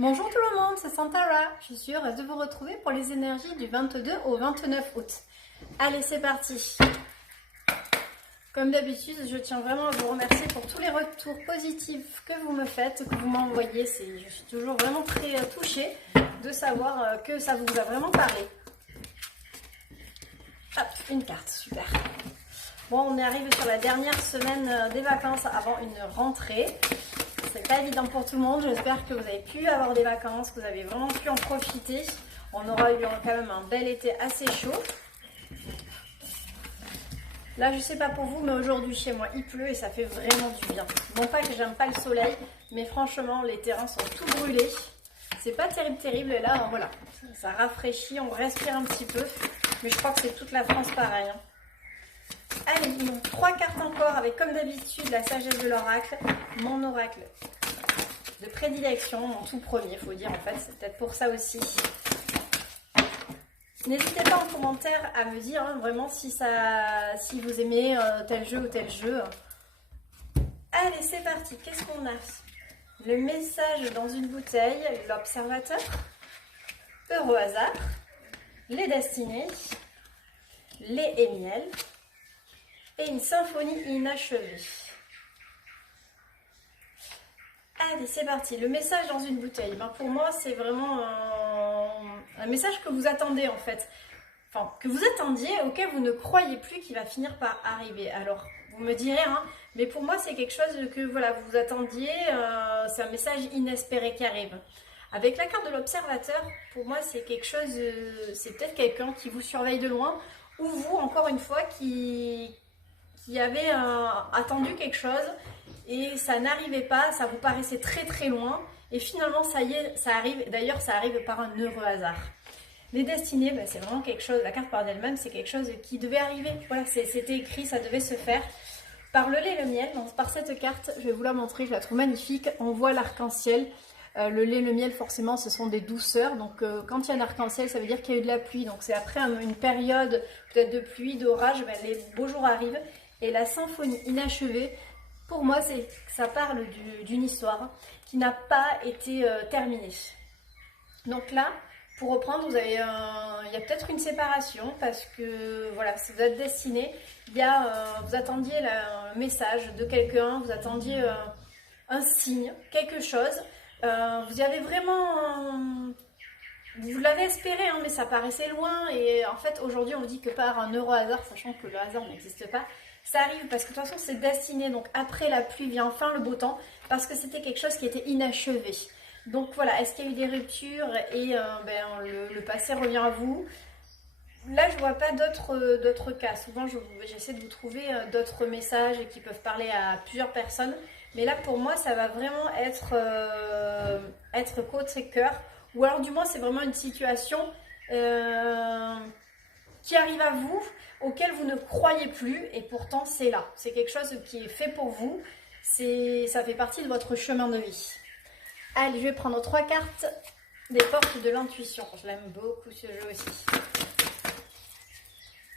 Bonjour tout le monde, c'est Santara. Je suis heureuse de vous retrouver pour les énergies du 22 au 29 août. Allez, c'est parti. Comme d'habitude, je tiens vraiment à vous remercier pour tous les retours positifs que vous me faites, que vous m'envoyez. Je suis toujours vraiment très touchée de savoir que ça vous a vraiment parlé. Hop, une carte, super. Bon, on est arrivé sur la dernière semaine des vacances avant une rentrée. C'est pas évident pour tout le monde. J'espère que vous avez pu avoir des vacances, que vous avez vraiment pu en profiter. On aura eu quand même un bel été assez chaud. Là, je sais pas pour vous, mais aujourd'hui chez moi, il pleut et ça fait vraiment du bien. Non pas que j'aime pas le soleil, mais franchement, les terrains sont tout brûlés. C'est pas terrible. Et là, voilà, ça rafraîchit, on respire un petit peu. Mais je crois que c'est toute la France pareil. Allez, il manque 3 cartes encore avec, comme d'habitude, la sagesse de l'oracle, mon oracle de prédilection, mon tout premier, il faut dire en fait, c'est peut-être pour ça aussi. N'hésitez pas en commentaire à me dire vraiment si vous aimez tel jeu ou tel jeu. Allez, c'est parti, qu'est-ce qu'on a? Le message dans une bouteille, l'observateur, heureux hasard, les destinées, lait et miel, et une symphonie inachevée. Allez, c'est parti. Le message dans une bouteille. Ben, pour moi, c'est vraiment un message que vous attendez en fait. Enfin, que vous attendiez, auquel vous ne croyez plus qu'il va finir par arriver. Alors, vous me direz, mais pour moi, c'est quelque chose que voilà, vous attendiez. C'est un message inespéré qui arrive. Avec la carte de l'observateur, pour moi, c'est quelque chose. C'est peut-être quelqu'un qui vous surveille de loin, ou vous, encore une fois, qui avait attendu quelque chose et ça n'arrivait pas, ça vous paraissait très loin et finalement ça y est, ça arrive. D'ailleurs ça arrive par un heureux hasard. Les destinées, c'est vraiment quelque chose, la carte par elle-même c'est quelque chose qui devait arriver, voilà, c'était écrit, ça devait se faire. Par le lait et le miel, donc par cette carte, je vais vous la montrer, je la trouve magnifique, on voit l'arc-en-ciel. Le lait et le miel forcément ce sont des douceurs, donc quand il y a un arc-en-ciel ça veut dire qu'il y a eu de la pluie, donc c'est après une période peut-être de pluie, d'orage, les beaux jours arrivent. Et la symphonie inachevée, pour moi, ça parle d'une histoire qui n'a pas été terminée. Donc là, pour reprendre, il y a peut-être une séparation parce que voilà, si vous êtes destiné, vous attendiez un message de quelqu'un, vous attendiez un signe, quelque chose. Vous y avez vraiment... Vous l'avez espéré, mais ça paraissait loin. Et en fait, aujourd'hui, on vous dit que par un heureux hasard, sachant que le hasard n'existe pas, ça arrive parce que de toute façon c'est destiné, donc après la pluie vient enfin le beau temps, parce que c'était quelque chose qui était inachevé. Donc voilà, est-ce qu'il y a eu des ruptures et le passé revient à vous? Là je vois pas d'autres cas, souvent j'essaie de vous trouver d'autres messages qui peuvent parler à plusieurs personnes, mais là pour moi ça va vraiment être côte et cœur, ou alors du moins c'est vraiment une situation qui arrive à vous, auquel vous ne croyez plus, et pourtant c'est là. C'est quelque chose qui est fait pour vous, ça fait partie de votre chemin de vie. Allez, je vais prendre 3 cartes des portes de l'intuition. Je l'aime beaucoup ce jeu aussi.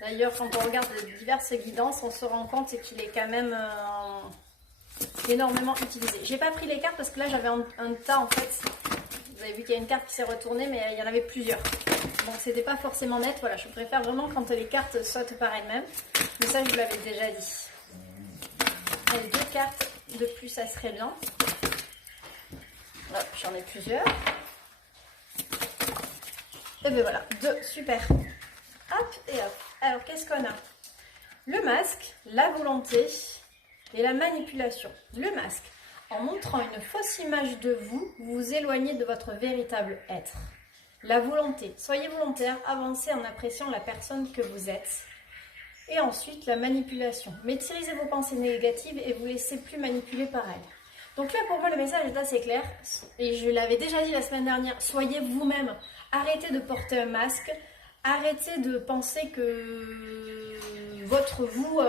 D'ailleurs, quand on regarde les diverses guidances, on se rend compte qu'il est quand même énormément utilisé. J'ai pas pris les cartes parce que là j'avais un tas en fait. Vous avez vu qu'il y a une carte qui s'est retournée, mais il y en avait plusieurs. Donc c'était pas forcément net. Voilà, je préfère vraiment quand les cartes sautent par elles-mêmes. Mais ça, je vous l'avais déjà dit. Allez, 2 cartes de plus, ça serait bien. Hop, j'en ai plusieurs. Et bien voilà, 2, super. Hop et hop. Alors, qu'est-ce qu'on a? Le masque, la volonté et la manipulation. Le masque. En montrant une fausse image de vous, vous vous éloignez de votre véritable être. La volonté. Soyez volontaire, avancez en appréciant la personne que vous êtes. Et ensuite, la manipulation. Maîtrisez vos pensées négatives et vous laissez plus manipuler par elles. Donc là, pour moi, le message est assez clair. Et je l'avais déjà dit la semaine dernière, soyez vous-même. Arrêtez de porter un masque. Arrêtez de penser que votre vous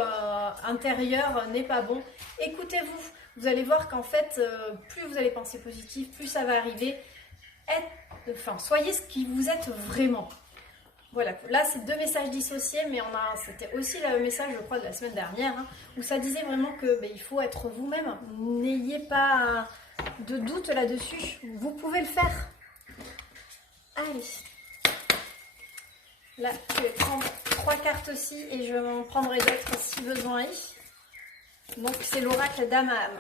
intérieur n'est pas bon. Écoutez-vous. Vous allez voir qu'en fait, plus vous allez penser positif, plus ça va arriver. Soyez ce qui vous êtes vraiment. Voilà, là c'est 2 messages dissociés, mais c'était aussi le message, je crois, de la semaine dernière, où ça disait vraiment que il faut être vous-même. N'ayez pas de doute là-dessus, vous pouvez le faire. Allez. Là, je vais prendre 3 cartes aussi et je m'en prendrai d'autres si besoin. Donc, c'est l'oracle d'Amaham.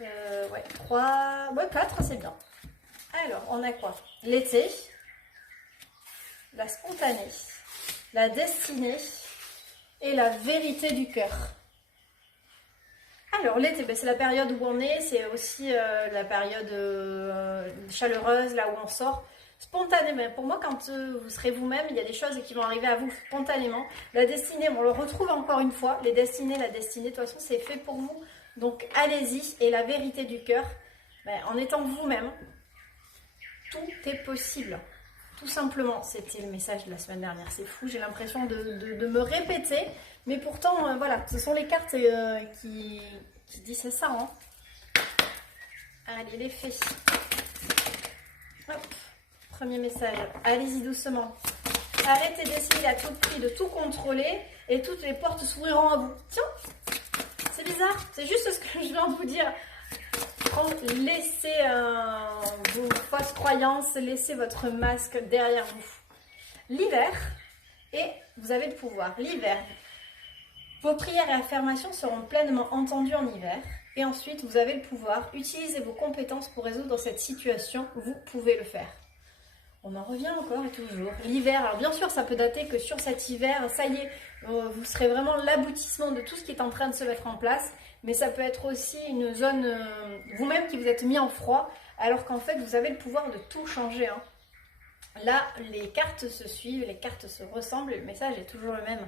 Ouais, 3, ouais, 4, c'est bien. Alors, on a quoi? L'été, la spontanée, la destinée et la vérité du cœur. Alors, l'été, ben, c'est la période où on est, c'est aussi la période chaleureuse, là où on sort. Spontanément, pour moi, quand vous serez vous-même, il y a des choses qui vont arriver à vous spontanément. La destinée, on le retrouve encore une fois. Les destinées, la destinée, de toute façon, c'est fait pour vous. Donc, allez-y. Et la vérité du cœur, ben, en étant vous-même, tout est possible. Tout simplement, c'était le message de la semaine dernière. C'est fou, j'ai l'impression de me répéter. Mais pourtant, voilà, ce sont les cartes qui disent ça. Hein. Allez, les fées. Hop. Premier message, allez-y doucement. Arrêtez d'essayer à tout prix de tout contrôler et toutes les portes s'ouvriront à vous. Tiens, c'est bizarre, c'est juste ce que je viens de vous dire. Laissez vos fausses croyances, laissez votre masque derrière vous. L'hiver, et vous avez le pouvoir. L'hiver, vos prières et affirmations seront pleinement entendues en hiver. Et ensuite, vous avez le pouvoir. Utilisez vos compétences pour résoudre cette situation. Vous pouvez le faire. On en revient encore et toujours. L'hiver, alors bien sûr, ça peut dater que sur cet hiver, ça y est, vous serez vraiment l'aboutissement de tout ce qui est en train de se mettre en place. Mais ça peut être aussi une zone, vous-même qui vous êtes mis en froid, alors qu'en fait, vous avez le pouvoir de tout changer. Hein. Là, les cartes se suivent, les cartes se ressemblent, le message est toujours le même.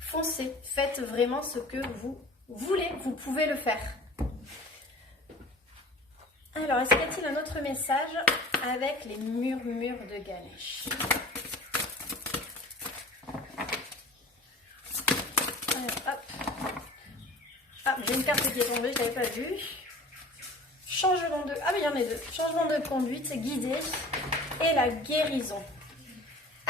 Foncez, faites vraiment ce que vous voulez, vous pouvez le faire. Alors, est-ce qu'il y a-t-il un autre message avec les murmures de Ganesh? Alors, hop. Ah, j'ai une carte qui est tombée, je ne l'avais pas vue. Changement de... Ah, mais il y en a deux. Changement de conduite, guidée et la guérison.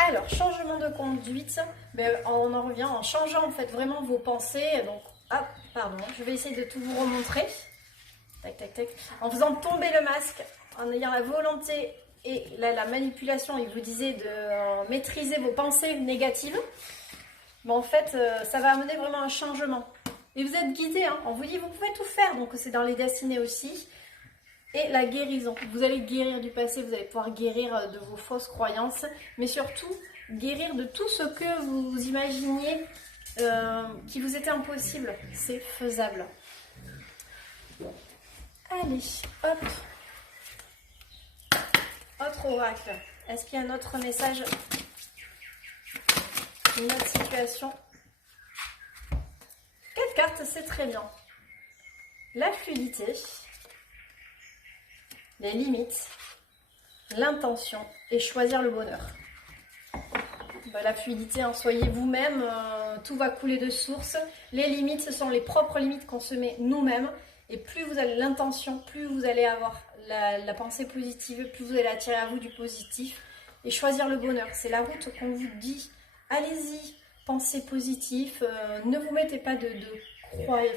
Alors, changement de conduite, ben, on en revient en changeant en fait vraiment vos pensées. Donc, ah, pardon, je vais essayer de tout vous remontrer. Tac, tac, tac. En faisant tomber le masque, en ayant la volonté et la manipulation, il vous disait de maîtriser vos pensées négatives. Mais en fait, ça va amener vraiment un changement. Et vous êtes guidé, hein. On vous dit, vous pouvez tout faire. Donc, c'est dans les destinées aussi. Et la guérison. Vous allez guérir du passé, vous allez pouvoir guérir de vos fausses croyances. Mais surtout, guérir de tout ce que vous imaginiez qui vous était impossible. C'est faisable. Allez, hop. Autre oracle. Est-ce qu'il y a un autre message? Une autre situation? 4 cartes, c'est très bien. La fluidité, les limites, l'intention et choisir le bonheur. Ben, la fluidité, hein, soyez vous-même, tout va couler de source. Les limites, ce sont les propres limites qu'on se met nous-mêmes. Et plus vous avez l'intention, plus vous allez avoir la pensée positive, plus vous allez attirer à vous du positif. Et choisir le bonheur, c'est la route qu'on vous dit. Allez-y, pensez positif, ne vous mettez pas de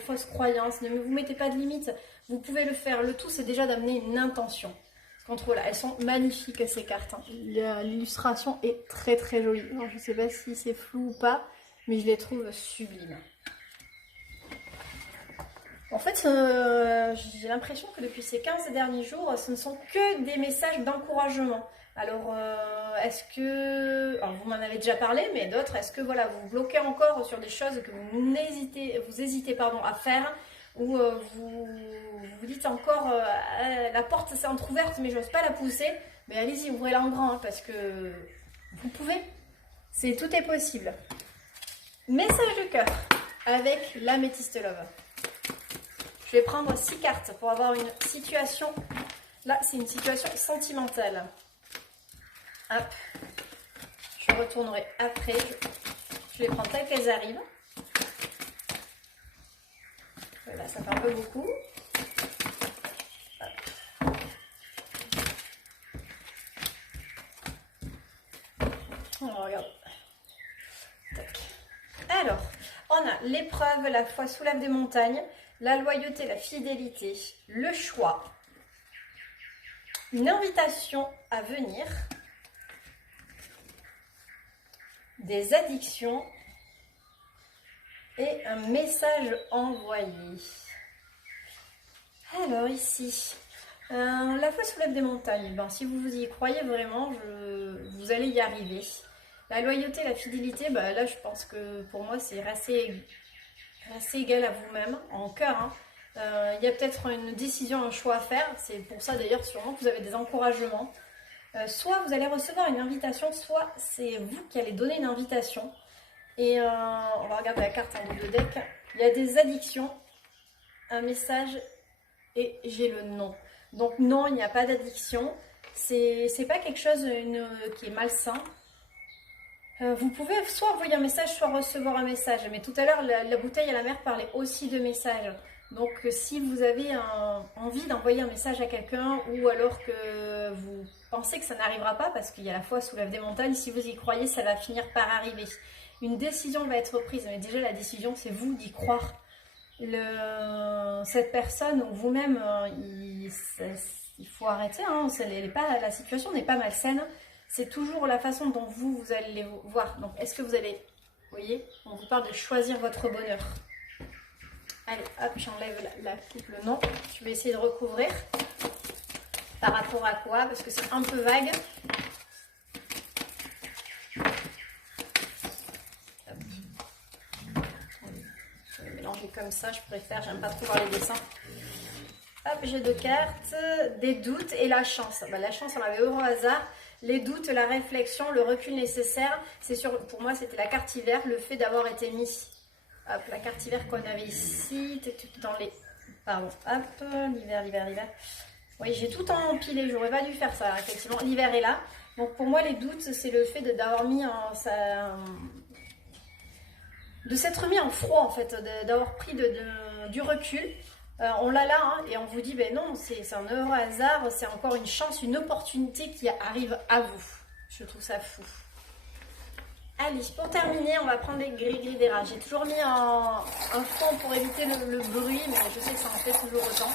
fausses croyances, ne vous mettez pas de limites. Vous pouvez le faire. Le tout, c'est déjà d'amener une intention. Contre là, elles sont magnifiques ces cartes. Hein. L'illustration est très très jolie. Alors, je ne sais pas si c'est flou ou pas, mais je les trouve sublimes. En fait, j'ai l'impression que depuis ces 15 derniers jours, ce ne sont que des messages d'encouragement. Alors, est-ce que... Alors, vous m'en avez déjà parlé, mais d'autres, est-ce que voilà, vous bloquez encore sur des choses que vous hésitez à faire, ou vous dites encore, la porte s'est entrouverte, mais j'ose pas la pousser. Mais allez-y, ouvrez-la en grand, hein, parce que vous pouvez. Tout est possible. Message de cœur avec l'améthyste love. Je vais prendre 6 cartes pour avoir une situation. Là, c'est une situation sentimentale. Hop. Je retournerai après. Je les prends telles qu'elles arrivent. Là, ça fait un peu beaucoup. Hop. Alors, regarde. Tac. Alors, on a l'épreuve, la foi soulève des montagnes. la loyauté, la fidélité, le choix, une invitation à venir, des addictions et un message envoyé. Alors ici, la foi soulève des montagnes. Ben, si vous y croyez vraiment, vous allez y arriver. La loyauté, la fidélité, ben, là je pense que pour moi c'est rester égal à vous-même, en cœur. Hein. Il y a peut-être une décision, un choix à faire. C'est pour ça d'ailleurs sûrement que vous avez des encouragements. Soit vous allez recevoir une invitation, soit c'est vous qui allez donner une invitation. Et on va regarder la carte en double deck. Il y a des addictions, un message et j'ai le non. Donc non, il n'y a pas d'addiction. C'est pas quelque chose qui est malsain. Vous pouvez soit envoyer un message, soit recevoir un message. Mais tout à l'heure, la bouteille à la mer parlait aussi de messages. Donc si vous avez envie d'envoyer un message à quelqu'un ou alors que vous pensez que ça n'arrivera pas parce qu'il y a la foi soulève des montagnes, si vous y croyez, ça va finir par arriver. Une décision va être prise, mais déjà la décision c'est vous d'y croire. Cette personne ou vous-même, il faut arrêter, hein, la situation n'est pas malsaine. C'est toujours la façon dont vous allez les voir. Donc, est-ce que vous allez, vous voyez, on vous parle de choisir votre bonheur. Allez, hop, j'enlève la coupe, le nom. Je vais essayer de recouvrir. Par rapport à quoi? Parce que c'est un peu vague. Hop. Je vais mélanger comme ça, je préfère, j'aime pas trop voir les dessins. Hop, j'ai 2 cartes, des doutes et la chance. Ben, la chance, on l'avait au hasard. Les doutes, la réflexion, le recul nécessaire, pour moi c'était la carte hiver, le fait d'avoir été mis. Hop, la carte hiver qu'on avait ici, dans les... Pardon, hop, l'hiver. Oui, j'ai tout empilé, j'aurais pas dû faire ça, effectivement. L'hiver est là. Donc pour moi, les doutes, c'est le fait d'avoir mis de s'être mis en froid, en fait, d'avoir pris du recul. On l'a là, hein, et on vous dit, ben non, c'est un heureux hasard, c'est encore une chance, une opportunité qui arrive à vous. Je trouve ça fou. Allez, pour terminer, on va prendre les gris-gris des rats. J'ai toujours mis un fond pour éviter le bruit, mais je sais que ça en fait toujours autant.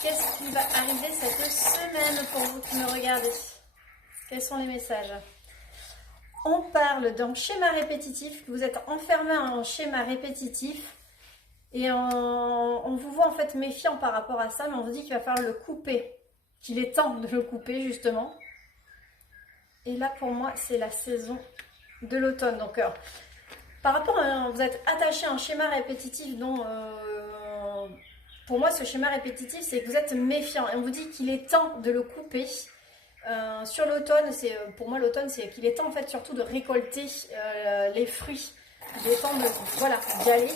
Qu'est-ce qui va arriver cette semaine pour vous qui me regardez? Quels sont les messages? On parle d'un schéma répétitif, que vous êtes enfermé à un schéma répétitif. Et on vous voit en fait méfiant par rapport à ça, mais on vous dit qu'il va falloir le couper, qu'il est temps de le couper justement. Et là pour moi c'est la saison de l'automne. Donc par rapport à vous êtes attaché à un schéma répétitif dont pour moi ce schéma répétitif c'est que vous êtes méfiant et on vous dit qu'il est temps de le couper. Sur l'automne, pour moi l'automne c'est qu'il est temps en fait surtout de récolter les fruits. Il est temps d'y aller.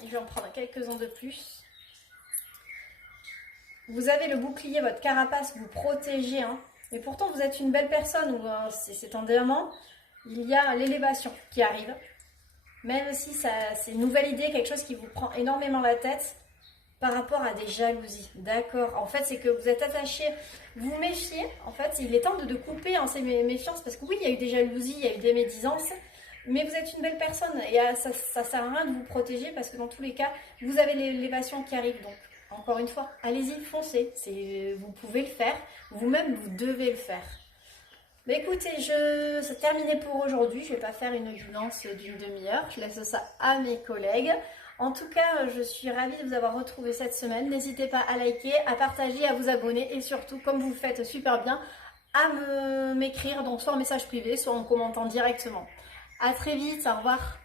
Et je vais en prendre quelques-uns de plus. Vous avez le bouclier, votre carapace, vous protégez. Hein. Et pourtant, vous êtes une belle personne. C'est un diamant. Il y a l'élévation qui arrive. Même si c'est une nouvelle idée, quelque chose qui vous prend énormément la tête par rapport à des jalousies. D'accord. En fait, c'est que vous êtes attaché, vous méfiez. En fait, il est temps de couper hein, ces méfiances. Parce que oui, il y a eu des jalousies, il y a eu des médisances. Mais vous êtes une belle personne et ça ne sert à rien de vous protéger parce que dans tous les cas, vous avez l'élévation qui arrive. Donc, encore une fois, allez-y, foncez. Vous pouvez le faire. Vous-même, vous devez le faire. Mais écoutez, c'est terminé pour aujourd'hui. Je ne vais pas faire une guidance d'une demi-heure. Je laisse ça à mes collègues. En tout cas, je suis ravie de vous avoir retrouvé cette semaine. N'hésitez pas à liker, à partager, à vous abonner et surtout, comme vous le faites super bien, à m'écrire, donc soit en message privé, soit en commentant directement. À très vite, au revoir.